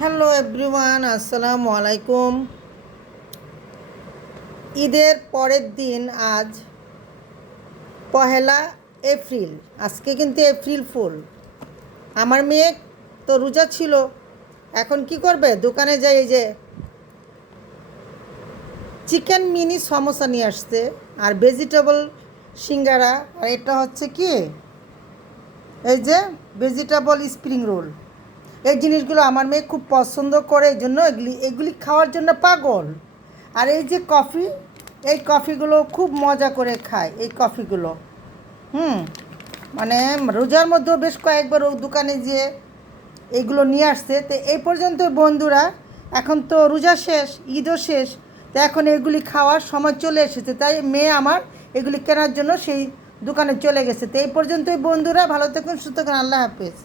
Hello everyone, আসসালামু আলাইকুম। ঈদের পরের দিন আজ পহেলা এপ্রিল। আজকে কিন্তু এপ্রিল ফুল। আমার মেয়ে তো রোজা ছিল, এখন কি করবে? দোকানে যাই, এই যে চিকেন মিনি সমোসা নিয়ে আসছে, আর ভেজিটেবল সিঙ্গারা, আর এটা হচ্ছে কি, এই যে ভেজিটেবল স্প্রিং রোল। এই জিনিসগুলো আমার মেয়ে খুব পছন্দ করে, এই জন্য এগুলি খাওয়ার জন্য পাগল। আর এই যে কফি, এই কফিগুলো খুব মজা করে খায় এই কফিগুলো। হুম, মানে রোজার মধ্যেও বেশ কয়েকবার ও দোকানে যেয়ে এইগুলো নিয়ে আসছে। তো এই পর্যন্ত বন্ধুরা, এখন তো রোজা শেষ, ঈদও শেষ, তো এখন এগুলি খাওয়ার সময় চলে এসেছে, তাই মেয়ে আমার এগুলি কেনার জন্য সেই দোকানে চলে গেছে। তো এই পর্যন্তই বন্ধুরা, ভালো থাকুন, সুস্থ থাকুন, আল্লাহ হাফেজ।